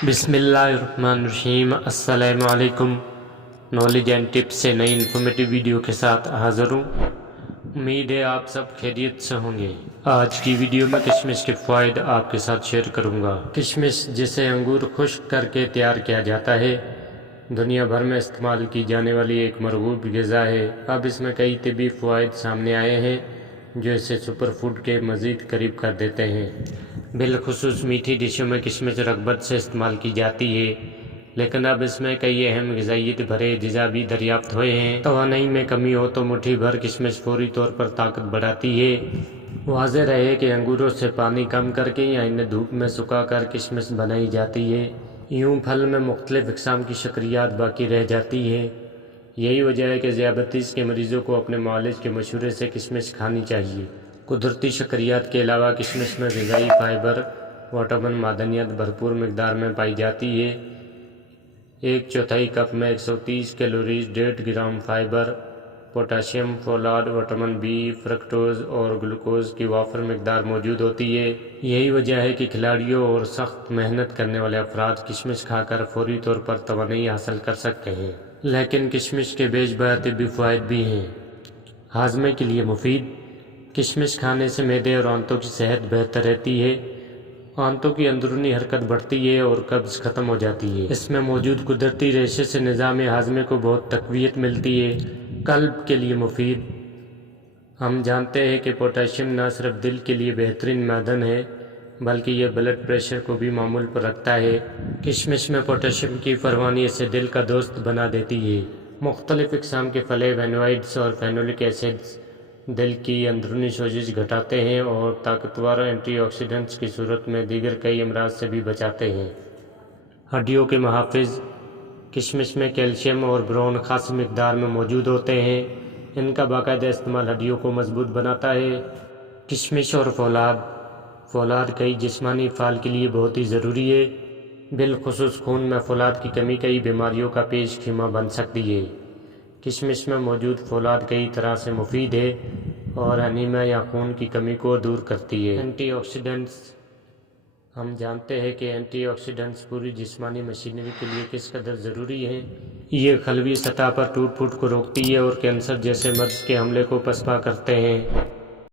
बिस्मिल्लाहिर्रहमानिर्रहीम। अस्सलामु अलैकुम। नॉलेज एंड टिप्स से नई इन्फॉर्मेटिव वीडियो के साथ हाज़िर हूँ। उम्मीद है आप सब खैरियत से होंगे। आज की वीडियो में किशमिश के फ़ायद आपके साथ शेयर करूँगा। किशमिश, जिसे अंगूर खुश्क करके तैयार किया जाता है, दुनिया भर में इस्तेमाल की जाने वाली एक मरगूब ग़िज़ा है। अब इसमें कई तिब्बी फ़वाइद सामने आए हैं जो इसे सुपर फूड के मज़ीद करीब कर देते हैं। बिलखुसूस मीठी डिशों में किशमिश रग़बत से इस्तेमाल की जाती है, लेकिन अब इसमें कई अहम ग़िज़ाइयत भरे अज्जा भी दरियाफ्त हुए हैं। तवानाई में कमी हो तो मुट्ठी भर किशमिश फौरी तौर पर ताकत बढ़ाती है। वाज़ेह रहे कि अंगूरों से पानी कम करके या इन्हें धूप में सुखा कर किशमिश बनाई जाती है। यूँ फल में मुख्तलिफ़ अक़साम की शक्रियात बाकी रह जाती है। यही वजह है कि ज़ियादतीस के मरीज़ों को अपने मुआलिज के मशवरे से किशमिश खानी चाहिए। कुदरती शक्रियात के अलावा किशमिश में ग़िज़ाई फ़ाइबर, विटामिन, मादनियात भरपूर मिक़दार में पाई जाती है। 1/4 कप में 130 कैलोरीज, 1.5 ग्राम फ़ाइबर, पोटाशियम, फोलाद, विटामिन बी, फ्रक्टोज़ और ग्लूकोज़ की वाफ़र मिक़दार मौजूद होती है। यही वजह है कि खिलाड़ियों और सख्त मेहनत करने वाले अफराद किशमिश खाकर फौरी तौर पर तवानाई हासिल कर सकते हैं। लेकिन किशमिश के बेशबहा तिब्बी फ़वाइद भी हैं। हाज़मे के लिए मुफीद। किशमिश खाने से मैदे और आंतों की सेहत बेहतर रहती है। आंतों की अंदरूनी हरकत बढ़ती है और कब्ज़ ख़त्म हो जाती है। इसमें मौजूद कुदरती रेशे से निज़ाम हाज़मे को बहुत तक़वियत मिलती है। क़ल्ब के लिए मुफीद। हम जानते हैं कि पोटाशियम न सिर्फ दिल के लिए बेहतरीन मादन है, बल्कि यह ब्लड प्रेशर को भी मामूल पर रखता है। किशमिश में पोटाशियम की फ़रवानी इसे दिल का दोस्त बना देती है। मुख्तलिफ़ अक़साम के फ्लेवोनॉइड्स और फेनोलिक एसिड्स दिल की अंदरूनी सोजिश घटाते हैं और ताकतवर एंटीऑक्सीडेंट्स की सूरत में दीगर कई अमराज से भी बचाते हैं। हड्डियों के मुहाफ़िज़। किशमिश में कैल्शियम और बोरॉन ख़ास मिक़दार में मौजूद होते हैं। इनका बाकायदा इस्तेमाल हड्डियों को मजबूत बनाता है। किशमिश और फ़ौलाद कई जिस्मानी फ़ाल के लिए बहुत ही ज़रूरी है। बिलखुसूस खून में फ़ौलाद की कमी कई बीमारियों का पेश खीमा बन सकती है। किशमिश में मौजूद फ़ौलाद कई तरह से मुफीद है और अनीमिया या खून की कमी को दूर करती है। एंटीऑक्सीडेंट्स। हम जानते हैं कि एंटीऑक्सीडेंट्स पूरी जिस्मानी मशीनरी के लिए किस कदर ज़रूरी हैं। ये खलवी सतह पर टूट फूट को रोकती है और कैंसर जैसे मर्ज़ के हमले को पसपा करते हैं।